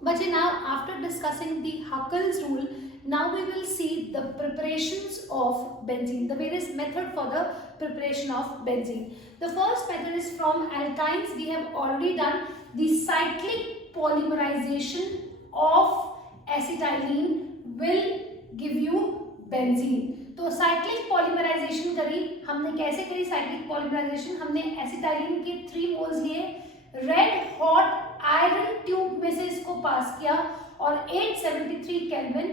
But now, after discussing the Huckel's rule, now we will see the preparations of benzene, the various method for the preparation of benzene. The first method is from alkynes. We have already done the cyclic polymerization of acetylene will give you benzene. तो cyclic polymerization करी हमने, कैसे करी cyclic polymerization? हमने acetylene के 3 moles लिए, red hot iron tube में से इसको पास किया और 873 kelvin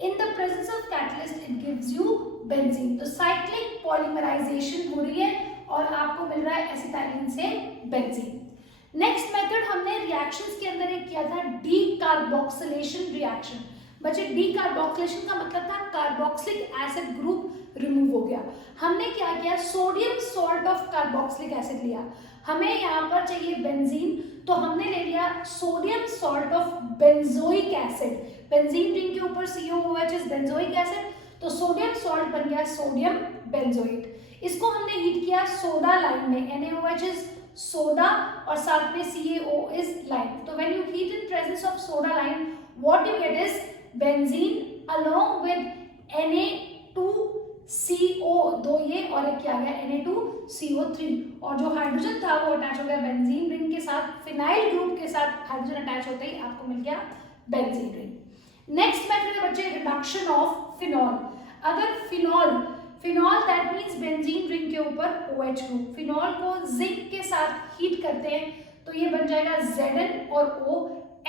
in the presence of catalyst it gives you benzene. तो साइक्लिक पॉलीमराइजेशन हो रही है और आपको मिल रहा है एसिटाइलिन से बेंजीन। नेक्स्ट मेथड हमने रिएक्शंस के अंदर एक किया था डीकार्बोक्सिलेशन रिएक्शन। बच्चे डीकार्बोक्सिलेशन का मतलब था कार्बोक्सिलिक एसिड ग्रुप रिमूव हो गया। हमने क्या किया, sodium salt of carboxylic acid लिया। हमें यहाँ पर चाहिए बेंजीन, तो हमने ले लिया sodium salt of benzoic acid. Benzene ring के ऊपर COOH इज बेंजोइक एसिड, तो सोडियम सॉल्ट बन गया सोडियम बेंजोइट। इसको हमने हीट किया सोडा लाइन में, NaOH इज सोडा और साथ में CaO इज लाइन। तो when you heat in presence of soda line, what you get is benzene along with Na2CO, दो ये और एक क्या गया Na2CO3, और जो हाइड्रोजन था वो अटैच हो गया बेंजीन रिंग के साथ। फिनाइल ग्रुप के साथ हाइड्रोजन अटैच होते ही आपको मिल गया बेंजीन रिंग। नेक्स्ट मेथड है बच्चे रिडक्शन ऑफ फिनॉल। अगर phenol that means benzene ring के ऊपर OH ग्रुप, फिनॉल को जिंक के साथ हीट करते हैं तो ये बन जाएगा Zn और O,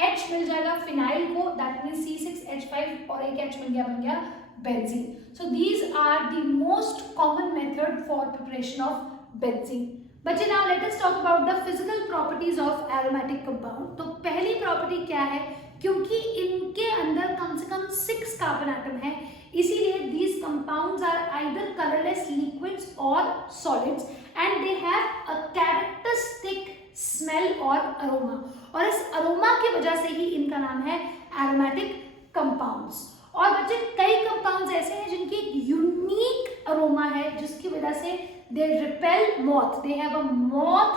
H मिल जाएगा फिनाइल को, दैट मीन्स C6H5 और एक H मिल गया, बन गया benzene. So these are the most common method for preparation of benzene. बच्चे now let us talk about the physical properties of aromatic compound. तो पहली प्रॉपर्टी क्या है, क्योंकि इनके अंदर कम से कम 6 कार्बन एटम है, इसीलिए these compounds are either colorless liquids or solids and they have a characteristic smell or aroma, और इस अरोमा की वजह से ही इनका नाम है एरोमेटिक कंपाउंड्स। और बच्चे कई कंपाउंड्स ऐसे हैं जिनकी यूनिक अरोमा है जिसकी वजह से they repel moth, they have a moth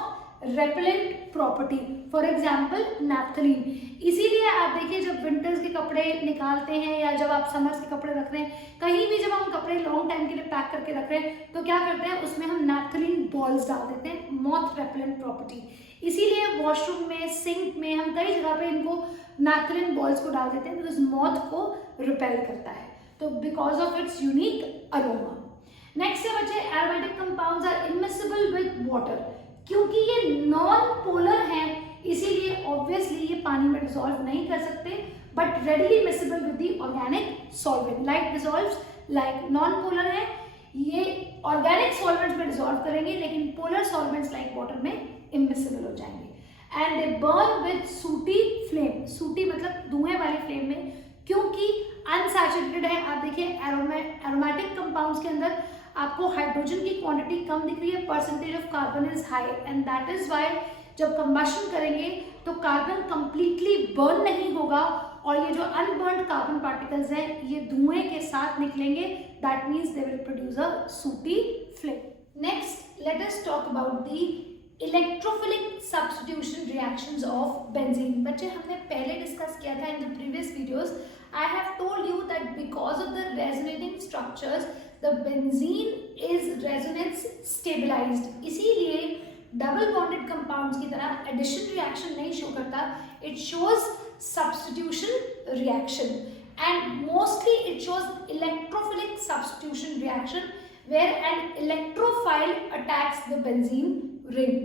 repellent property, for example naphthalene. इसीलिए आप देखिए जब विंटर्स के कपड़े निकालते हैं या जब आप समर्स के कपड़े रख रहे हैं, कहीं भी जब हम कपड़े लॉन्ग टाइम के लिए पैक करके रख रहे हैं तो क्या करते हैं, उसमें हम नैप्थलीन बॉल्स डाल देते हैं, मॉथ रेपेलेंट प्रॉपर्टी। इसीलिए वॉशरूम में, सिंक में हम कई जगह पे इनको नैप्थलीन बॉल्स को डाल देते हैं, बिकॉज मॉथ को रिपेल करता है, तो because of its unique aroma. Next है बच्चे aromatic compounds are immiscible with water. क्योंकि ये नॉन पोलर हैं इसीलिए ऑब्वियसली ये पानी में डिसॉल्व नहीं कर सकते, but readily miscible with the organic solvent. Like dissolves like non polar है, ये ऑर्गेनिक सॉल्वेंट्स में डिसॉल्व करेंगे लेकिन पोलर सॉल्वेंट्स लाइक वाटर में इमिसिबल हो जाएंगे। And they burn with sooty flame, sooty मतलब धुएं वाली फ्लेम में, क्योंकि अनसैचुरेटेड है। आप देखिए एरोमेटिक कंपाउंड्स के अंदर आपको हाइड्रोजन की क्वांटिटी कम दिख रही है, percentage of carbon is high, and that is why जब कंबशन करेंगे तो कार्बन कंप्लीटली बर्न नहीं होगा और ये जो अनबर्न्ड कार्बन पार्टिकल्स हैं ये धुएं के साथ निकलेंगे, that means they will produce a सूटी flame. Next let us talk about the electrophilic substitution reactions of benzene. बच्चे हमने पहले डिस्कस किया था in the previous videos. I have told you that because of the resonating structures, the benzene is resonance stabilized. इसीलिए double bonded compounds की तरह addition reaction नहीं show करता, it shows substitution reaction, and mostly it shows electrophilic substitution reaction where an electrophile attacks the benzene ring.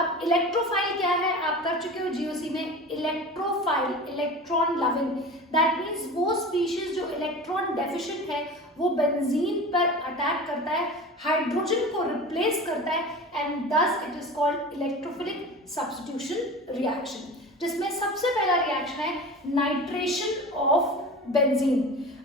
अब electrophile क्या है, आप कर चुके हो GOC में, electrophile electron loving, that means वो स्पीशीज जो इलेक्ट्रॉन डेफिशिएंट है वो बेंजीन पर अटैक करता है, हाइड्रोजन को रिप्लेस करता है, and thus it is called electrophilic substitution reaction, जिसमें सबसे पहला रिएक्शन है नाइट्रेशन ऑफ बेंजीन।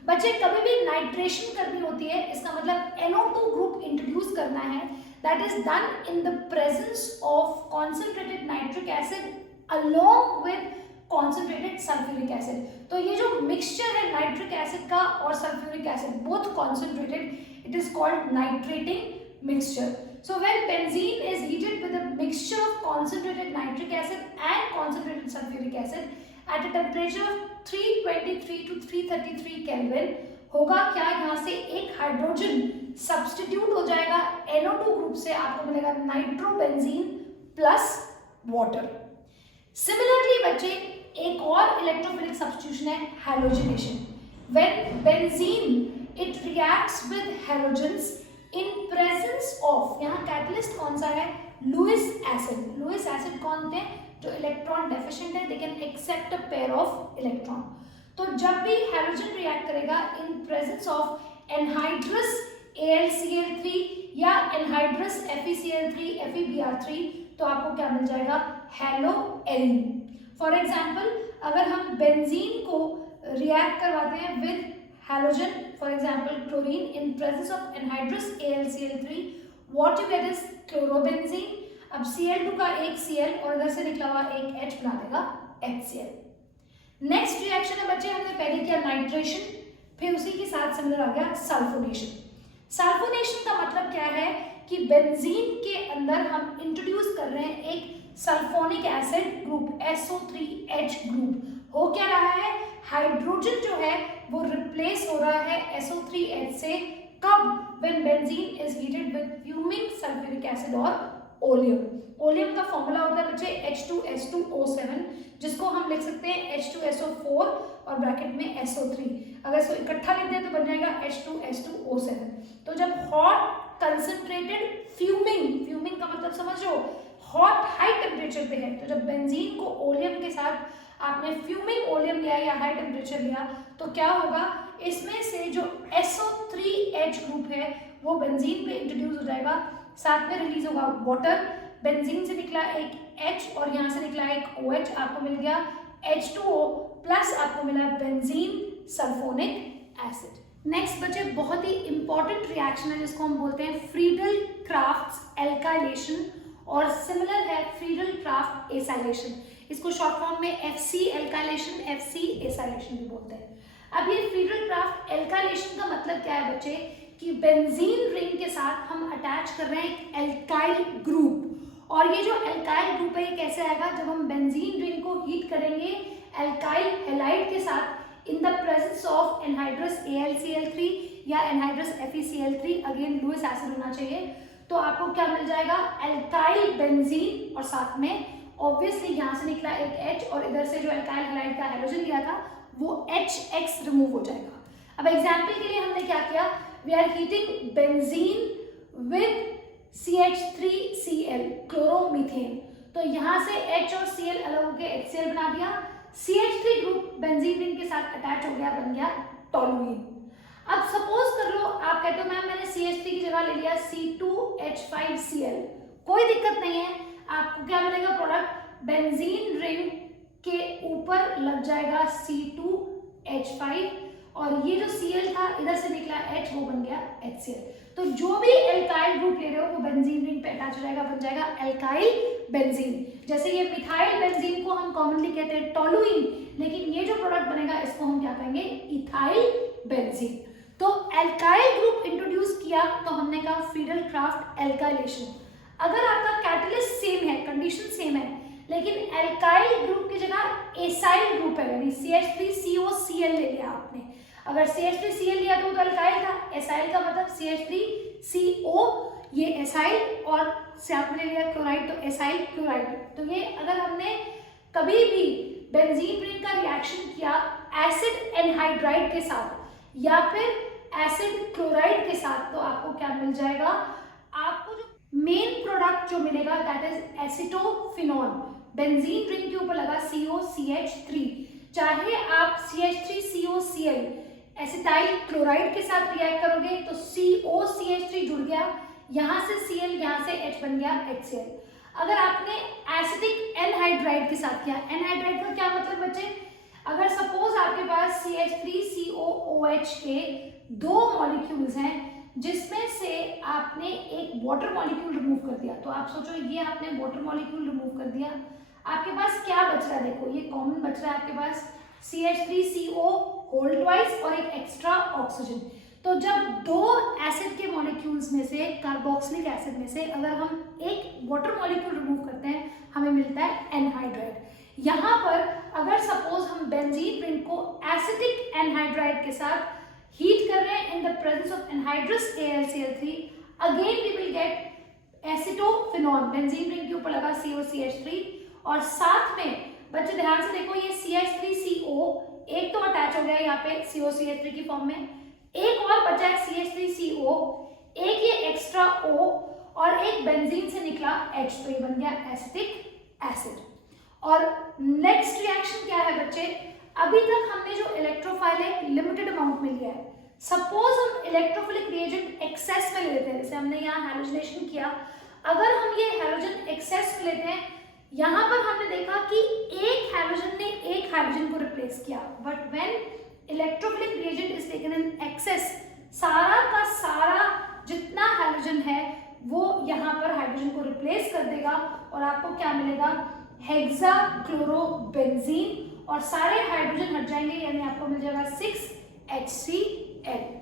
बच्चे कभी भी नाइट्रेशन करनी होती है, इसका मतलब NO2 ग्रुप इंट्रोड्यूस करना है, that is done in the presence of concentrated nitric acid along with concentrated sulfuric acid। तो ये जो मिक्सचर है नाइट्रिक एसिड का और sulphuric acid both concentrated, it is called nitrating mixture. So when benzene is heated with a mixture of concentrated nitric acid and concentrated sulfuric acid at a temperature of 323 to 333 kelvin होगा क्या, यहाँ से एक hydrogen substitute हो जाएगा NO2 group से, आपको मिलेगा नाइट्रोबेंजीन प्लस वाटर। सिमिलरली बच्चे एक और इलेक्ट्रोफिलिक सब्स्टिट्यूशन है halogenation. When benzene it reacts with halogens in presence of, यहाँ कैटलिस्ट कौन सा है, लुईस एसिड। लुईस एसिड कौन थे, जो इलेक्ट्रॉन डेफिशिएंट है, they can accept a pair of electron. तो जब भी हैलोजन रिएक्ट करेगा in presence of anhydrous AlCl3 या एनहाइड्रस FeCl3 FeBr3, तो आपको क्या मिल जाएगा, हैलोएरीन। फॉर एग्जाम्पल अगर हम बेंजीन को रिएक्ट करवाते हैं with halogen, for example chlorine, in presence of anhydrous AlCl3, what you get is chlorobenzene. अब Cl2 का एक Cl और इधर से निकला हुआ एक H बना देगा HCl। नेक्स्ट रिएक्शन है बच्चे, हमने पहले किया नाइट्रेशन, फिर उसी के साथ सिमिलर आ गया सल्फोनेशन। सल्फोनेशन का मतलब क्या है कि बेंजीन के अंदर हम इंट्रोड्यूस कर रहे हैं एक sulphonic acid group SO3H group. हो क्या रहा है, हाइड्रोजन जो है वो रिप्लेस हो रहा है SO3H से, कब, when benzene is heated with fuming sulphuric acid और ओलियम। ओलियम का फॉर्मूला होता है बच्चे H2S2O7, जिसको हम लिख सकते हैं H2SO4 और ब्रैकेट में SO3। अगर इसको इकट्ठा लिख दें तो बन जाएगा H2S2O7। तो जब हॉट कंसंट्रेटेड फ्यूमिंग का मतलब समझो, हॉट हाई टेम्परेचर पे है, तो जब बेंजीन को ओलियम के साथ आपने फ्यूमिंग ओलियम लिया या हाई टेम्परेचर लिया, तो क्या होगा, इसमें से जो SO3H ग्रुप है वो बेंजीन पे इंट्रोड्यूस हो जाएगा, साथ में रिलीज होगा वाटर, बेंजीन से निकला एक H और यहाँ से निकला एक OH, आपको मिल गया H2O प्लस आपको मिला बेंजीन सल्फोनिक एसिड। नेक्स्ट बच्चे बहुत ही इंपॉर्टेंट रिएक्शन है जिसको हम बोलते हैं फ्रीडल क्राफ्ट एल्काइलेशन, और सिमिलर है फ्रीडल क्राफ्ट एसाइलेशन। इसको शॉर्ट फॉर्म में FC एल्काइलेशन, FC एसाइलेशन भी बोलते हैं। अब ये फ्रीडल क्राफ्ट एल्काइलेशन का मतलब क्या है बच्चे, कि बेंजीन रिंग के साथ हम अटैच कर रहे हैं एक एल्काइल ग्रुप, और ये जो एल्काइल ग्रुप है ये कैसे आएगा, जब हम बेंजीन रिंग को हीट करेंगे एल्काइल हैलाइड के साथ इन the presence of anhydrous AlCl3 या anhydrous FeCl3, again Lewis acid होना चाहिए, तो आपको क्या मिल जाएगा, एल्काइल बेंजीन, और साथ में ऑब्वियसली यहाँ से निकला एक H और इधर से जो एल्काइल हैलाइड का हाइड्रोजन लिया था वो HX रिमूव हो जाएगा। अब एग्जाम्पल के लिए हमने क्या किया, we are heating benzene with CH3Cl chloromethane, तो यहाँ से H और Cl अलग होकर HCl बना दिया, CH3 ग्रुप बेंजीन रिंग के साथ अटैच हो गया, बन गया टोलुइन। अब सपोज कर लो आप कहते हो मैम मैंने CH3 की जगह ले लिया C2H5Cl, कोई दिक्कत नहीं है, आपको क्या मिलेगा प्रोडक्ट, बेंजीन रिंग के ऊपर लग जाएगा C2H5 और ये जो Cl था इधर से निकला H वो बन गया HCl। तो जो भी एल्काइल ग्रुप ले रहे हो वो बेंजीन रिंग पे अटैच हो जाएगा, बन जाएगा एल्काइल बेंजीन। जैसे ये मिथाइल बेंजीन को हम कॉमनली कहते हैं टोलुइन, लेकिन ये जो प्रोडक्ट बनेगा इसको हम क्या कहेंगे, इथाइल बेंजीन। तो एल्काइल ग्रुप इंट्रोड्यूस किया तो हमने कहा फ्रीडल क्राफ्ट एल्काइलेशन। अगर आपका कैटलिस्ट सेम है, कंडीशन सेम है, लेकिन एल्काइल ग्रुप की जगह एसाइल ग्रुप है, यानी CH3COCl ले लिया आपने, अगर CH3Cl लिया तो अल्काइल था, एसाइल का मतलब CH3CO, ये एसाइल, और से आपने ले लिया क्लोराइड तो एसाइल क्लोराइड। तो ये अगर हमने कभी भी बेंजीन रिंग का रिएक्शन किया एसिड एनहाइड्राइड के साथ या फिर एसिड क्लोराइड के साथ, तो आपको क्या मिल जाएगा, आपको जो मेन प्रोडक्ट जो मिलेगा that is acetophenol. Benzene ring के ऊपर लगा COCH3, चाहे आप CH3COCl एसिटाइल क्लोराइड के साथ रिएक्ट करोगे तो COCH3 जुड़ गया, यहाँ से Cl यहाँ से H बन गया HCl। अगर आपने एसिटिक एनहाइड्राइड के साथ किया, एनहाइड्राइड का क्या मतलब बच्चे, अगर सपोज आपके पास CH3COOH के दो मॉलिक्यूल्स हैं जिसमें से आपने एक वाटर मॉलिक्यूल रिमूव कर दिया, तो आप सोचो ये आपने वाटर मॉलिक्यूल रिमूव कर दिया, आपके पास क्या बच रहा है, देखो ये कॉमन बच रहा है आपके पास CH3CO होल ट्वाइस और एक एक्स्ट्रा ऑक्सीजन। तो जब दो एसिड के मॉलिक्यूल्स में से, कार्बोक्सिलिक एसिड में से अगर हम एक वाटर मॉलिक्यूल रिमूव करते हैं हमें मिलता है एनहाइड्राइड। यहाँ पर अगर सपोज हम बेंजीन रिंग को एसिटिक एनहाइड्राइड के साथ हीट कर रहे हैं in the presence of anhydrous AlCl3, again we will get acetophenol, benzene ring के ऊपर लगा COCH3 और साथ में बच्चे ध्यान से देखो ये CH3CO एक तो अटैच हो गया यहाँ पे COCH3 की फॉर्म में, एक और बचा है CH3CO, एक ये एक्स्ट्रा O और एक बेंजीन से निकला H, तो ये बन गया एसिटिक एसिड। और नेक्स्ट रिएक्शन क्या है बच्चे, अभी तक हमने जो इलेक्ट्रोफाइल एक लिमिटेड अमाउंट में लिया है, सपोज हम इलेक्ट्रोफिलिक रिएजेंट एक्सेस में ले लेते हैं, जैसे हमने यहाँ हैलोजनेशन किया, अगर हम ये हैलोजन एक्सेस में लेते हैं, यहाँ पर हमने देखा कि एक हैलोजन ने एक हाइड्रोजन को रिप्लेस किया, but when electrophilic reagent is taken in excess, सारा का सारा जितना हैलोजन है वो यहाँ पर हाइड्रोजन को रिप्लेस कर देगा और आपको क्या मिलेगा, हेक्साक्लोरोबेंजीन, और सारे हाइड्रोजन हट जाएंगे, यानी आपको मिल जाएगा 6HCl।